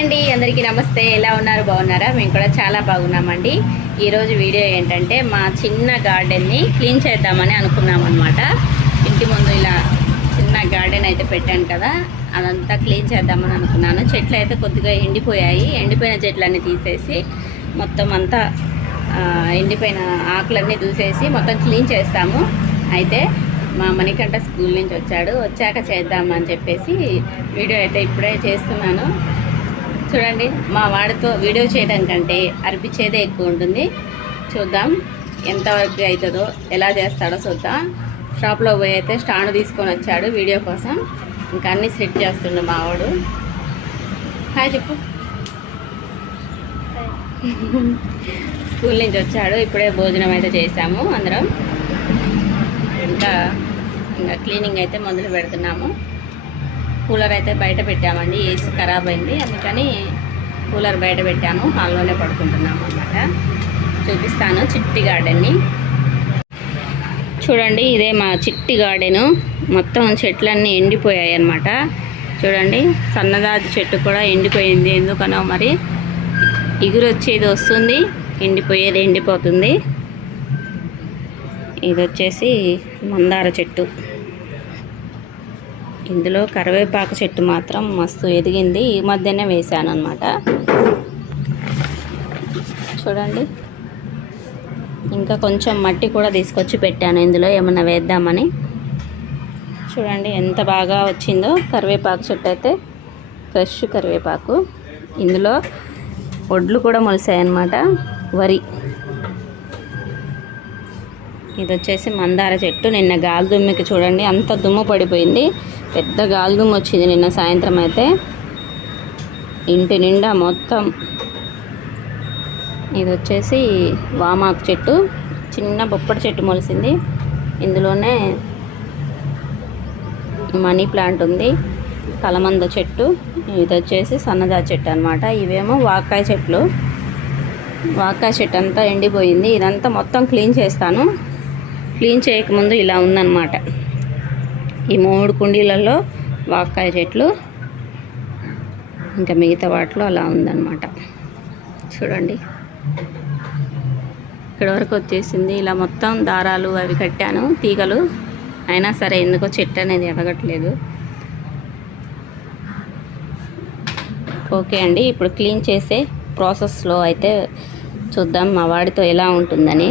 అండి అందరికీ నమస్తే. ఎలా ఉన్నారు? బాగున్నారా? మేము కూడా చాలా బాగున్నామండి. ఈరోజు వీడియో ఏంటంటే మా చిన్న గార్డెన్ని క్లీన్ చేద్దామని అనుకున్నాం అనమాట ఇంటి ముందు ఇలా చిన్న గార్డెన్ అయితే పెట్టాను కదా అదంతా క్లీన్ చేద్దామని అనుకున్నాను. చెట్లు అయితే కొద్దిగా ఎండిపోయాయి. ఎండిపోయిన చెట్లన్నీ తీసేసి మొత్తం అంతా ఎండిపోయిన ఆకులన్నీ దూసేసి మొత్తం క్లీన్ చేస్తాము. అయితే మా మణికంఠ స్కూల్ నుంచి వచ్చాడు. వచ్చాక చేద్దామని చెప్పేసి వీడియో అయితే ఇప్పుడే చేస్తున్నాను. చూడండి మా వాడితో వీడియో చేయడం కంటే అర్పించేదే ఎక్కువ ఉంటుంది. చూద్దాం ఎంతవరకు అవుతుందో ఎలా చేస్తాడో చూద్దాం. షాప్లో పోయి అయితే స్టాండ్ తీసుకొని వచ్చాడు వీడియో కోసం. ఇంకా అన్నీ సెట్ చేస్తుండు మావాడు హాయ్ చెప్పు. స్కూల్ నుంచి వచ్చాడు ఇప్పుడే భోజనం అయితే చేసాము అందరం. ఇంకా ఇంకా క్లీనింగ్ అయితే మొదలు పెడుతున్నాము. కూలర్ అయితే బయట పెట్టామండి ఏసీ ఖరాబ్ అయింది. అందుకని కూలర్ బయట పెట్టాము హాల్లోనే పడుకుంటున్నాము అనమాట చూపిస్తాను చిట్టి గార్డెన్ని. చూడండి ఇదే మా చిట్టి గార్డెను. మొత్తం చెట్లన్నీ ఎండిపోయాయి అనమాట చూడండి సన్నదాజి చెట్టు కూడా ఎండిపోయింది. ఎందుకనో మరి ఎగురు వచ్చేది వస్తుంది ఎండిపోయేది ఎండిపోతుంది. ఇది వచ్చేసి మందార చెట్టు. ఇందులో కరివేపాకు చెట్టు మాత్రం మస్తు ఎదిగింది. ఈ మధ్యనే వేసాను అనమాట చూడండి. ఇంకా కొంచెం మట్టి కూడా తీసుకొచ్చి పెట్టాను ఇందులో. ఏమన్నా వేద్దామని. చూడండి ఎంత బాగా వచ్చిందో. కరివేపాకు చెట్టు అయితే ఫ్రెష్ కరివేపాకు. ఇందులో వడ్లు కూడా మొలిసాయన్నమాట. వరి. ఇది వచ్చేసి మందార చెట్టు. నిన్న గాలి దుమ్మికి చూడండి అంత దుమ్ము పడిపోయింది. పెద్ద గాలి దుమ్ము వచ్చింది నిన్న సాయంత్రం అయితే. ఇంటి నిండా మొత్తం ఇది వచ్చేసి వామాకు చెట్టు. చిన్న బొప్పటి చెట్టు మొలిసింది. ఇందులోనే మనీ ప్లాంట్ ఉంది. కలమంద చెట్టు. ఇది వచ్చేసి సన్నజా చెట్టు అనమాట ఇవేమో వాకాయ చెట్లు. వాకాయ చెట్టు అంతా ఎండిపోయింది. ఇదంతా మొత్తం క్లీన్ చేస్తాను. క్లీన్ చేయకముందు ఇలా ఉందన్నమాట. ఈ మూడు కుండీలలో వాక్కాయ చెట్లు ఇంకా మిగతా వాటిలో అలా ఉందన్నమాట. చూడండి. ఇక్కడ వరకు వచ్చేసింది. ఇలా మొత్తం దారాలు అవి కట్టాను తీగలు. అయినా సరే ఎందుకో చెట్టు అనేది ఎదగట్లేదు. ఓకే అండి ఇప్పుడు క్లీన్ చేసే ప్రాసెస్లో అయితే చూద్దాం మా వాడితో ఎలా ఉంటుందని.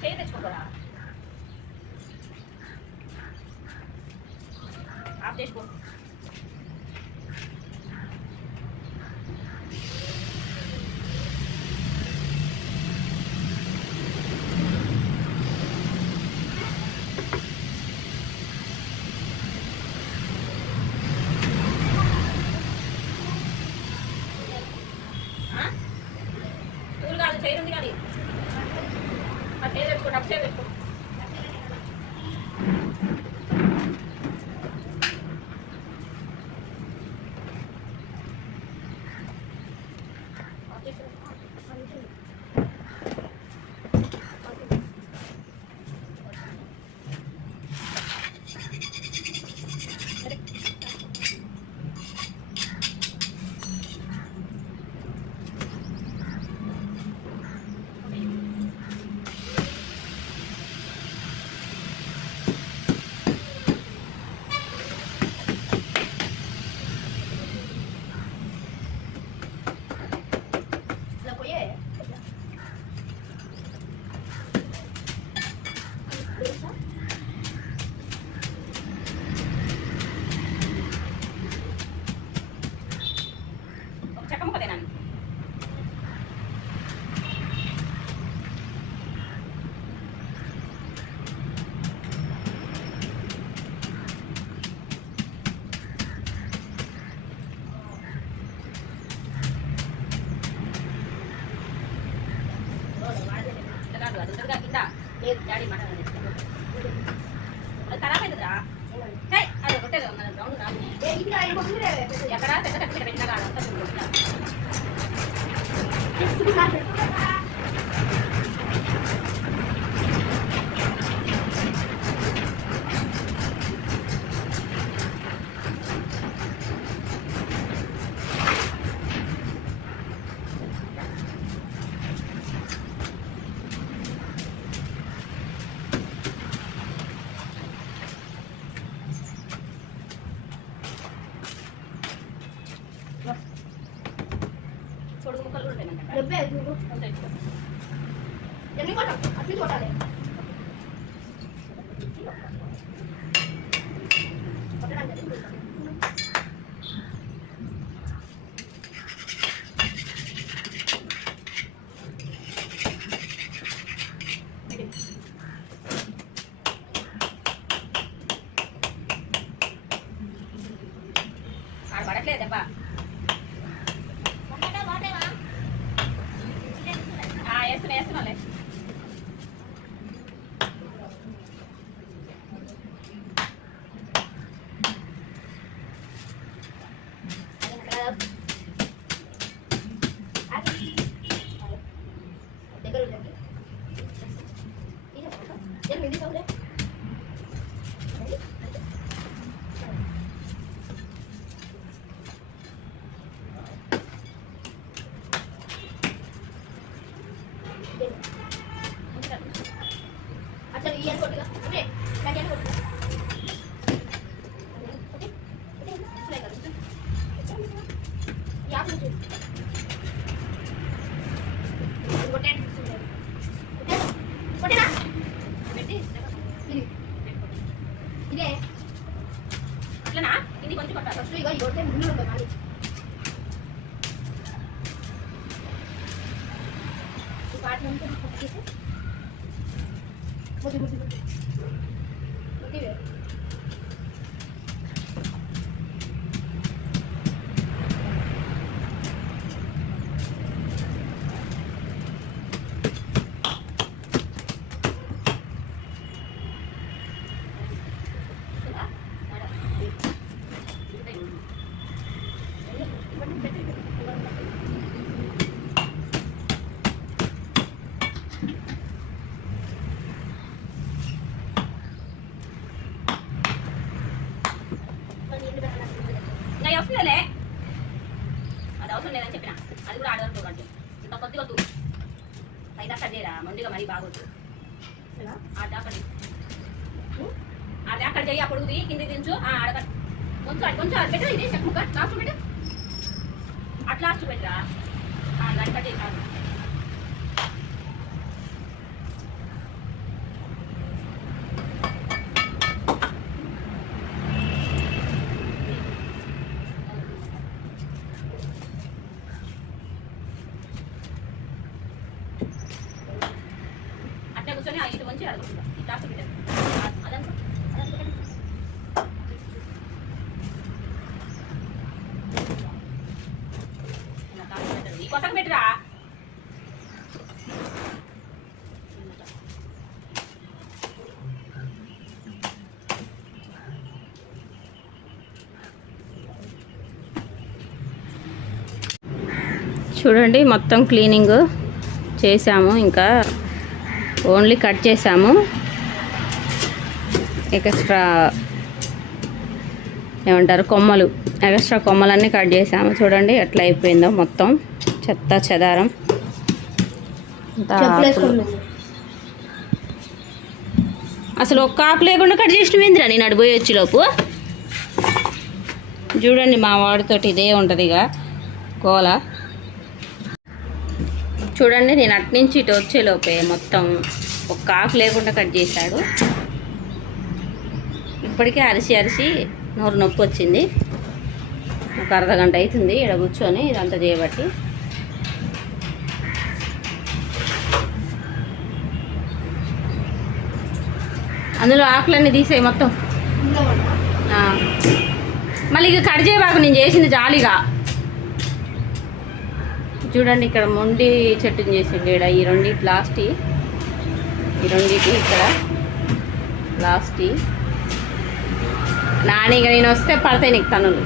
সেই তো ছোটরা। আপডেট করুন Thank you. కూడా ఉంటాయి నాకు అక్కడ. ఉంటాయి. ఆడ పడట్లేదు దెబ్బ ఆ, వేస్తున్నా వేస్తున్నాలే అసలు ఈ కొట్టుగా అంటే కళ్యాణ్ కొట్టుగా యాప్ నుంచి కొట్టండి కొట్టేనా పెట్టి ఇది ఇదే ఇట్లనా ఇది కొంచెం కొట్టాలి ఫస్ట్ ఇక ఈ కొడితే ముందు ఉంటుంది మళ్ళీ ఈ పాట నుంచి తీసి బుద్ధి బుద్ధి బుద్ధి బుద్ధి ఇంకా వస్తుందిలే అది అవసరం లేదని చెప్పిన అది కూడా ఆడవరకు కంటే ఇంత కొద్దిగా తూ ఐదా చేయరా మొండిగా మరీ బాగోదు. ఆడ అక్కడ చెయ్యి అప్పుడు కింది దించు ఆడ. కొంచెం కొంచెం పెట్టు ఇది కట్ లాస్ట్ పెట్టు. అట్లా లాస్ట్ పెట్టరా? దాన్ని కట్ చేయి కాదు కూర్చొని ఆ ఇటు అడుగుతుందా ఈ లాస్ట్ ఈ చూడండి మొత్తం క్లీనింగ్ చేసాము ఇంకా ఓన్లీ కట్ చేసాము. ఎక్స్ట్రా ఏమంటారు? కొమ్మలు. ఎక్స్ట్రా కొమ్మలన్నీ కట్ చేసాము. చూడండి ఎట్లా అయిపోయిందో మొత్తం. చెత్త చెదారం. అసలు ఒక్క ఆకు లేకుండా కట్ చేసినవేంద్రా నేను అడిపోయి వచ్చేలోపు చూడండి మా వాడితోటి ఇదే ఉంటుంది ఇక గోల. చూడండి నేను అట్నుంచి ఇటు వచ్చేలోపే మొత్తం ఒక్క ఆకు లేకుండా కట్ చేశాడు. ఇప్పటికే అరిసి అరిసి నోరు నొప్పి వచ్చింది. ఒక అర్ధ గంట అవుతుంది ఇక్కడ కూర్చొని ఇదంతా చేయబట్టి. అందులో ఆకులన్నీ తీసేయి మొత్తం. మళ్ళీ ఇక కట్ చేయబాకు నేను చేసింది జాలిగా. చూడండి ఇక్కడ మొండి చెట్టుని చేసిండు ఇక్కడ ఈ రెండు లాస్ట్ ఈ. రెండింటి ఇక్కడ. లాస్ట్ నాని ఇక నేను వస్తే పడతాయి నీకు తనులు.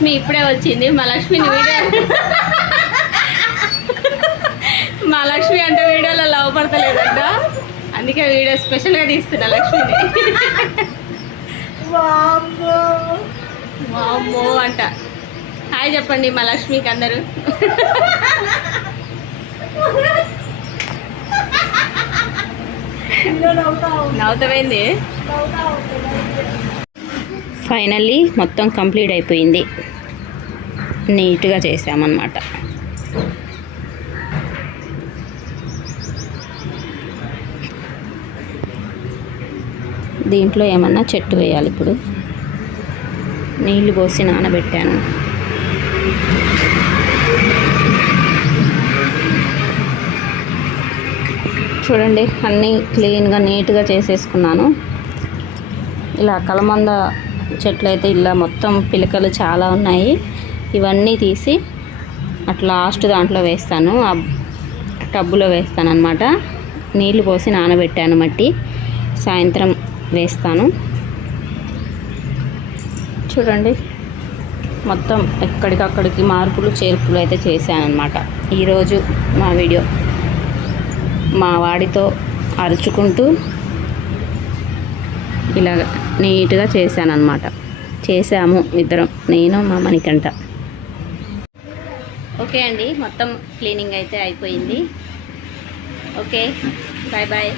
లక్ష్మి ఇప్పుడే వచ్చింది. మా లక్ష్మిని వీడియో మా లక్ష్మి అంటే వీడియోలో లవ్ పడతలేదంట. అందుకే వీడియో స్పెషల్గా తీస్తున్నా లక్ష్మిని. వామ్మో. అంట. హాయ్ చెప్పండి మా లక్ష్మికి అందరూ. నవ్వుతామైంది ఫైనల్లీ మొత్తం కంప్లీట్ అయిపోయింది. నీట్గా చేసామన్నమాట. దీంట్లో ఏమన్నా చెట్టు వేయాలి ఇప్పుడు? నీళ్ళు పోసి నానబెట్టాను. చూడండి అన్నీ క్లీన్గా నీట్గా చేసేసుకున్నాను. ఇలా కలమంద చెట్లు అయితే ఇలా మొత్తం పిలకలు చాలా ఉన్నాయి. ఇవన్నీ తీసి అట్లా లాస్ట్ దాంట్లో వేస్తాను. ఆ టబ్బులో వేస్తాను అనమాట నీళ్ళు పోసి నానబెట్టాను మట్టి. సాయంత్రం వేస్తాను. చూడండి. మొత్తం ఎక్కడికక్కడికి మార్పులు చేర్పులు అయితే చేశాను అనమాట ఈరోజు మా వీడియో మా వాడితో అరుచుకుంటూ ఇలాగ నీట్గా చేశాను అనమాట చేసాము ఇద్దరం. నేను మా మణికంట ఓకే అండి. మొత్తం క్లీనింగ్ అయితే అయిపోయింది. ఓకే. Bye bye.